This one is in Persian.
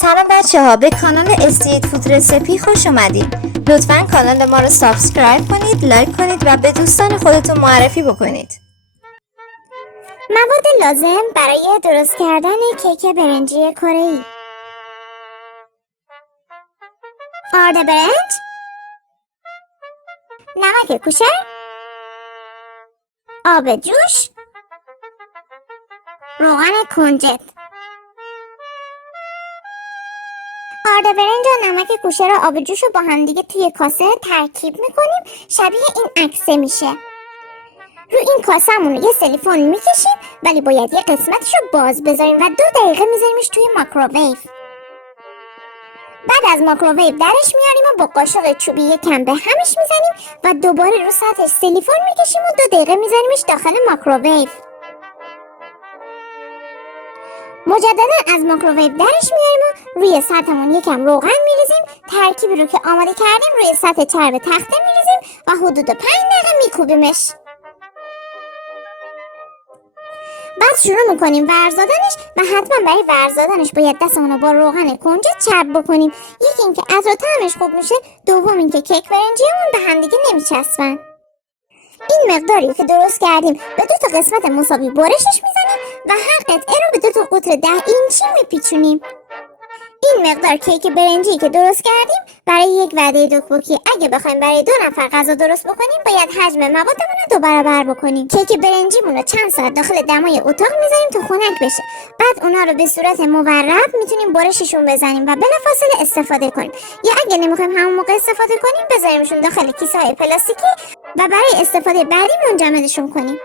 سلام بچه ها، به کانال استریت فود رسیپی خوش اومدید. لطفاً کانال ما رو سابسکرایب کنید، لایک کنید و به دوستان خودتون معرفی بکنید. مواد لازم برای درست کردن کیک برنجی کره‌ای: آرد برنج، نمک کوچر، آب جوش، روغن کنجد. آرد برنج و نمک کوچر و آب جوش رو با هم دیگه توی کاسه ترکیب میکنیم. شبیه این عکسه میشه. رو این کاسه‌مون یه سیلیفون میکشیم، ولی باید یه قسمتش رو باز بذاریم و 2 دقیقه میذاریمش توی مایکروویو. بعد از مایکروویو درش میاریم و با قاشق چوبی یکم به همش میزنیم و دوباره رو سطحش سیلیفون میکشیم و 2 دقیقه میذاریمش داخل مایکروویو. مجددا از مایکروویو درش میاریم و روی سطحمون یکم روغن میریزیم. ترکیبی رو که آماده کردیم روی سطح چرب تخته میریزیم و حدود 5 دقیقه میکوبیمش. بعد شروع میکنیم ورزادنش و حتما برای ورزادنش باید دستمون رو با روغن کنجد چرب بکنیم. یکی اینکه عطر و طعمش خوب میشه، دوم اینکه کیک برنجیمون به هم دیگه نمیچسبن. این مقداری که درست کردیم به 2 تا قسمت مساوی برشش میزنیم و هر قطعه رو به 2 تا قطر 10 اینچی میپیچونیم. این مقدار کیک برنجی که درست کردیم برای یک وعده دوکبکی. اگه بخوایم برای 2 نفر غذا درست بکنیم باید حجم موادمون رو 2 برابر بکنیم. کیک برنجیمون رو چند ساعت داخل دمای اتاق میذاریم تا خنک بشه. بعد اونا رو به صورت مورب میتونیم برششون بزنیم و بلافاصله استفاده کنیم. یا اگه نمیخوایم همون موقع استفاده کنیم بذاریمشون داخل کیسه‌های پلاستیکی و برای استفاده بعدی منجمدشون کنیم.